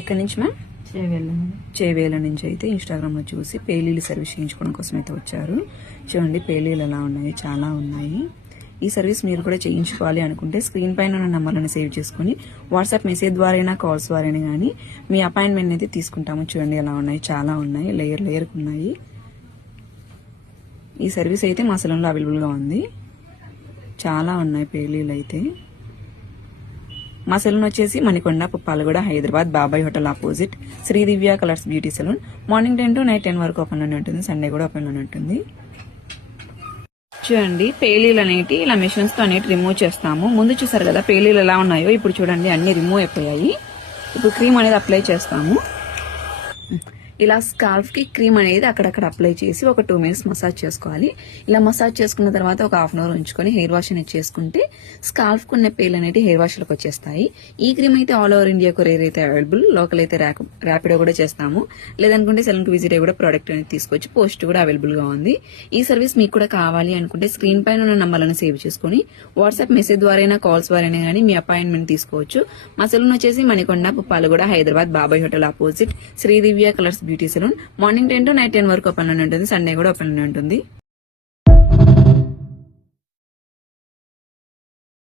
ఎక్కడి నుంచి మ్యామ్? చేవేల నుంచి అయితే ఇన్స్టాగ్రామ్ లో చూసి పేలీలు సర్వీస్ చేయించుకోవడం కోసం అయితే వచ్చారు. చూడండి పేలీలు ఎలా ఉన్నాయి, చాలా ఉన్నాయి. ఈ సర్వీస్ మీరు కూడా చేయించుకోవాలి అనుకుంటే స్క్రీన్ పైన ఉన్న నంబర్లను సేవ్ చేసుకుని వాట్సాప్ మెసేజ్ ద్వారా కాల్స్ ద్వారా కానీ మీ అపాయింట్మెంట్ అయితే తీసుకుంటాము. చూడండి ఎలా ఉన్నాయి, చాలా ఉన్నాయి, లేయర్ ఉన్నాయి. ఈ సర్వీస్ అయితే మా సెలూన్లో అవైలబుల్గా ఉంది. చాలా ఉన్నాయి పేలీలు అయితే. మా సెలూన్ వచ్చేసి Manikonda, Puppalaguda, Hyderabad, Babai hotel opposite Sri Divya colours beauty salon. Morning 10 to night 10 వరకు ఓపెన్ లోనే ఉంటుంది. సండే కూడా ఓపెన్ లోనే ఉంటుంది. చూడండి పేలీలు అనేటి ఇలా మిషన్స్ తో అనేటి రిమూవ్ చేస్తాము. ముందు చూసారు కదా పేలీలు ఎలా ఉన్నాయో, ఇప్పుడు చూడండి అన్ని రిమూవ్ అయిపోయాయి. ఇప్పుడు క్రీమ్ అనేది అప్లై చేస్తాము. ఇలా స్కాల్ఫ్ కి క్రీమ్ అనేది అక్కడక్కడ అప్లై చేసి ఒక 2 minutes మసాజ్ చేసుకోవాలి. ఇలా మసాజ్ చేసుకున్న తర్వాత ఒక 1/2 hour ఉంచుకొని హెయిర్ వాష్ అనేది చేసుకుంటే స్కాల్ఫ్ కున్న పేలు అనేవి హెయిర్ వాష్ లకు వచ్చేస్తాయి. ఈ క్రీమ్ అయితే ఆల్ ఓవర్ ఇండియా కొరియర్ అయితే అవైలబుల్. లోకల్ అయితే ర్యాపిడో కూడా చేస్తాము. లేదనుకుంటే సెలూన్ కి విజిట్ అయ్యి కూడా ప్రోడక్ట్ అనేది తీసుకొచ్చి పోస్ట్ కూడా అవైలబుల్ గా ఉంది. ఈ సర్వీస్ మీకు కూడా కావాలి అనుకుంటే స్క్రీన్ పైన ఉన్న నంబర్లను సేవ్ చేసుకుని వాట్సాప్ మెసేజ్ ద్వారా కాల్స్ ద్వారా కానీ మీ అపాయింట్మెంట్ తీసుకోవచ్చు. మా సెలూన్ వచ్చేసి Manikonda, Puppalaguda, Hyderabad, Babai hotel opposite Sri Divya colours beauty salon. Morning 10 to night 10 వరకు ఓపెన్ లోనే ఉంటుంది. సండే కూడా ఓపెన్ లోనే ఉంటుంది.